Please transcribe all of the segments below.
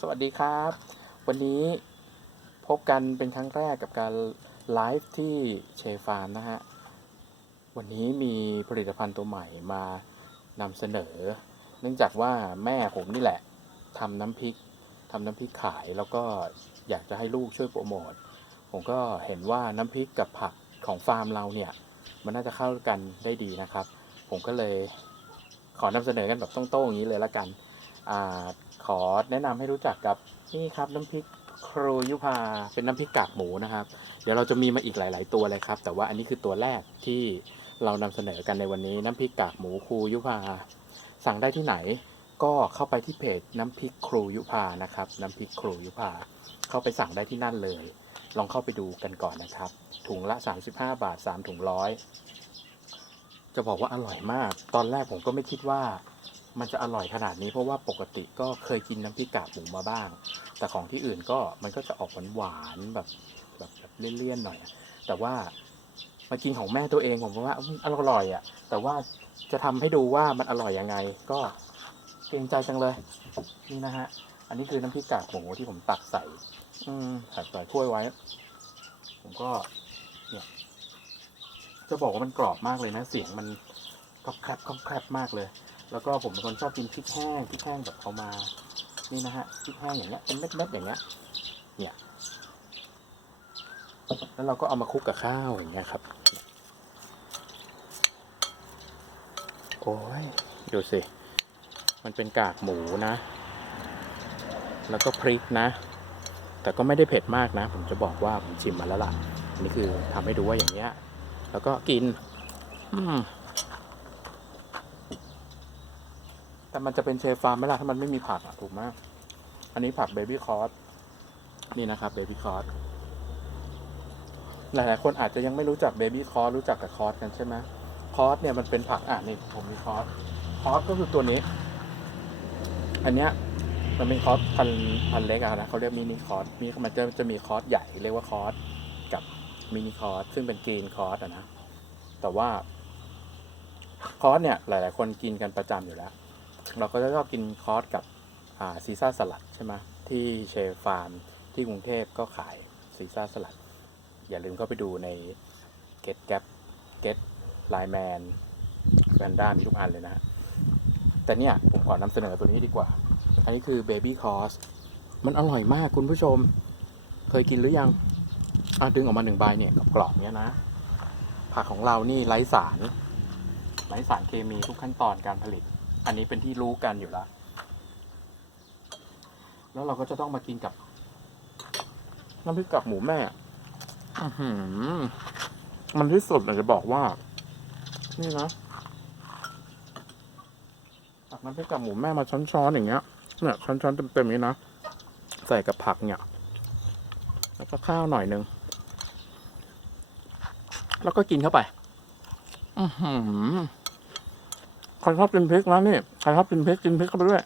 สวัสดีครับ วันนี้พบกันเป็นครั้งแรกกับการไลฟ์ที่เชฟาร์มนะฮะ วันนี้มีผลิตภัณฑ์ตัวใหม่มานำเสนอ เนื่องจากว่าแม่ผมนี่แหละทำน้ำพริกทำน้ำพริกขายแล้วก็อยากจะให้ลูกช่วยโปรโมท ผมก็เห็นว่าน้ำพริกกับผักของฟาร์มเราเนี่ย มันน่าจะเข้ากันได้ดีนะครับ ผมก็เลยขอนำเสนอกันแบบโต้งๆอย่างนี้เลยละกัน อขอแนะนำให้รู้จักกับนี่ครับน้ำพริกครูยุพาเป็นน้ำพริกกากหมูนะครับ เดี๋ยวเราจะมีมาอีกหลาย ๆ ตัวเลยครับ แต่ว่าอันนี้คือตัวแรกที่เรานำเสนอกันในวันนี้น้ำพริกกากหมูครูยุพาสั่งได้ที่ไหนก็เข้าไปที่เพจน้ำพริกครูยุพานะครับ น้ำพริกครูยุพาเข้าไปสั่งได้ที่นั่นเลย ลองเข้าไปดูกันก่อนนะครับ ถุงละ 35 บาท 3 ถุงร้อยจะบอกว่าอร่อยมาก ตอนแรกผมก็ไม่คิดว่า มันจะอร่อยขนาดนี้เพราะว่าปกติก็เคยกินน้ำพริกกากหมูมาบ้าง แต่ของที่อื่นก็มันก็จะออกหวานๆแบบแบบแบบเลี่ยนๆหน่อย แต่ว่ามากินของแม่ตัวเองผมก็ว่าอืมอร่อยอะ แต่ว่าจะทำให้ดูว่ามันอร่อยยังไง ก็เกรงใจจังเลยนี่นะฮะ อันนี้คือน้ำพริกกากหมูที่ผมตักใส่ อืมใส่ใส่ถ้วยไว้ ผมก็เนี่ยจะบอกว่ามันกรอบมากเลยนะ เสียงมันกรอบแครบกรอบแครบมากเลย แล้วก็ผมเป็นคนชอบกินพริกแห้งพริกแห้งแบบเอามา นี่นะฮะพริกแห้งอย่างเงี้ยเป็นเม็ดๆอย่างเงี้ย เนี่ย แล้วเราก็เอามาคลุกกับข้าวอย่างเงี้ยครับ โอ้ยดูสิ มันเป็นกากหมูนะ แล้วก็พริกนะ แต่ก็ไม่ได้เผ็ดมากนะ ผมจะบอกว่าผมชิมมาแล้วล่ะนนี้คือทำให้ดูว่าอย่างเงี้ย แล้วก็กิน อืม แต่มันจะเป็นเชฟฟาร์มไหมล่ะถ้ามันไม่มีผักอะถูกไหมอันนี้ผักเบบี้คอร์สนี่นะครับเบบี้คอร์สหลายๆคนอาจจะยังไม่รู้จักเบบี้คอร์สรู้จักกับคอร์สกันใช่ไหมคอร์สเนี่ยมันเป็นผักอะนี่ผมมีคอร์สคอร์สก็คือตัวนี้ อันเนี้ยมันเป็นคอร์สพันพันเล็กอะนะเขาเรียกมินิคอร์สมีมันจะจะมีคอร์สใหญ่เรียกว่าคอร์สกับมินิคอร์สซึ่งเป็นกรีนคอร์สอะนะแต่ว่าคอร์สเนี่ยหลาย ๆ คนกินกันประจำอยู่แล้ว เราก็จะชอบกินคอร์สกับซีซ่าสลัดใช่ไหมที่เชฟฟาร์มที่กรุงเทพก็ขายซีซ่าสลัด อย่าลืมเข้าไปดูใน Get Gap Get Line Man แวนด้ามีทุกอันเลยนะ แต่เนี่ย ผมขอนำเสนอตัวนี้ดีกว่า อันนี้คือ Baby c o s มันอร่อยมากคุณผู้ชม เคยกินหรือยังอะดึงออกมาหนึ่งใบเนี่ยกับกรอบเนี้ยนะ ผักของเรานี่ไร้สาร ไร้สารเคมีทุกขั้นตอนการผลิต อันนี้เป็นที่รู้กันอยู่แล้ว แล้วเราก็จะต้องมากินกับน้ำพริกกับหมูแม่มันที่สุดเลยจะบอกว่า นี่นะตักน้ำพริกกับหมูแม่มาช้อนๆอย่างเงี้ย เนี่ยช้อนๆเต็มๆนี้นะ ใส่กับผักเนี่ย แล้วก็ข้าวหน่อยหนึ่งแล้วก็กินเข้าไป อือหือ ใครชอบกินพริกนะนี่ใครชอบกินพริกกินพริกเข้าไปด้วย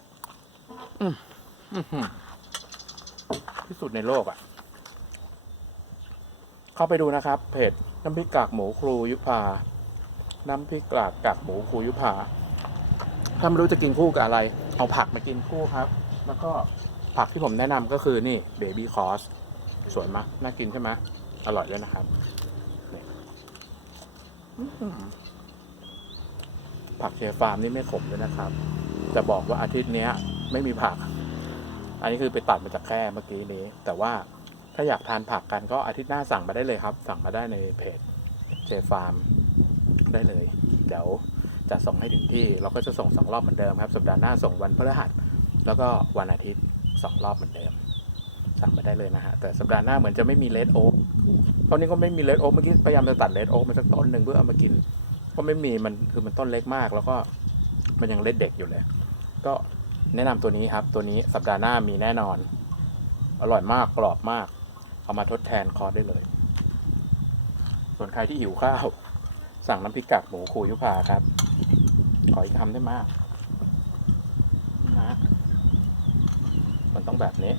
อืมอื้อหือที่สุดในโลกอะ่ะ เข้าไปดูนะครับเพจน้ำพริกกากหมูครูยุพา น้ำพริกกากกากหมูครูยุพาถ้าไม่รู้จะกินคู่กับอะไร เอาผักมากินคู่ครับ แล้วก็ผักที่ผมแนะนำก็คือนี่เบบี้คอสสวยมะน่ากินใช่ไหมอร่อยด้วยนะครับนี่อื้อหือ ผักเชฟาร์มนี่ไม่ขมด้วยนะครับ จะบอกว่าอาทิตย์นี้ไม่มีผัก อันนี้คือไปตัดมาจากแค่เมื่อกี้นี้ แต่ว่าถ้าอยากทานผักกันก็อาทิตย์หน้าสั่งมาได้เลยครับ สั่งมาได้ในเพจเชฟฟาร์มได้เลย เดี๋ยวจะส่งให้ถึงที่ เราก็จะส่งสองรอบเหมือนเดิมครับ สัปดาห์หน้าส่งวันพฤหัส แล้วก็วันอาทิตย์สองรอบเหมือนเดิม สั่งมาได้เลยนะฮะ แต่สัปดาห์หน้าเหมือนจะไม่มีเลดโอ๊กตอนนี้ก็ไม่มีเลดโอ๊กเมื่อกี้พยายามจะตัดเลดโอ๊กมาสักต้นหนึ่งเพื่อเอามากิน ก็ไม่มีมันคือมันต้นเล็กมาก แล้วก็มันยังเล็กเด็กอยู่เลย ก็แนะนำตัวนี้ครับ ตัวนี้สัปดาห์หน้ามีแน่นอน อร่อยมากกรอบมาก เอามาทดแทนคอร์สได้เลย ส่วนใครที่หิวข้าว สั่งน้ำพริกกากหมูคูยุพาครับ ขออีกคำได้มากนะมันต้องแบบนี้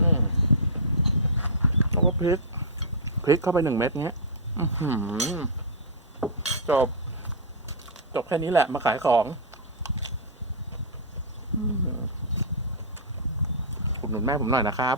อืมแล้วก็พริก พริกเข้าไปหนึ่งเม็ดเงี้ย จบ จบแค่นี้แหละ มาขายของอุดหนุนแม่ผมหน่อยนะครับ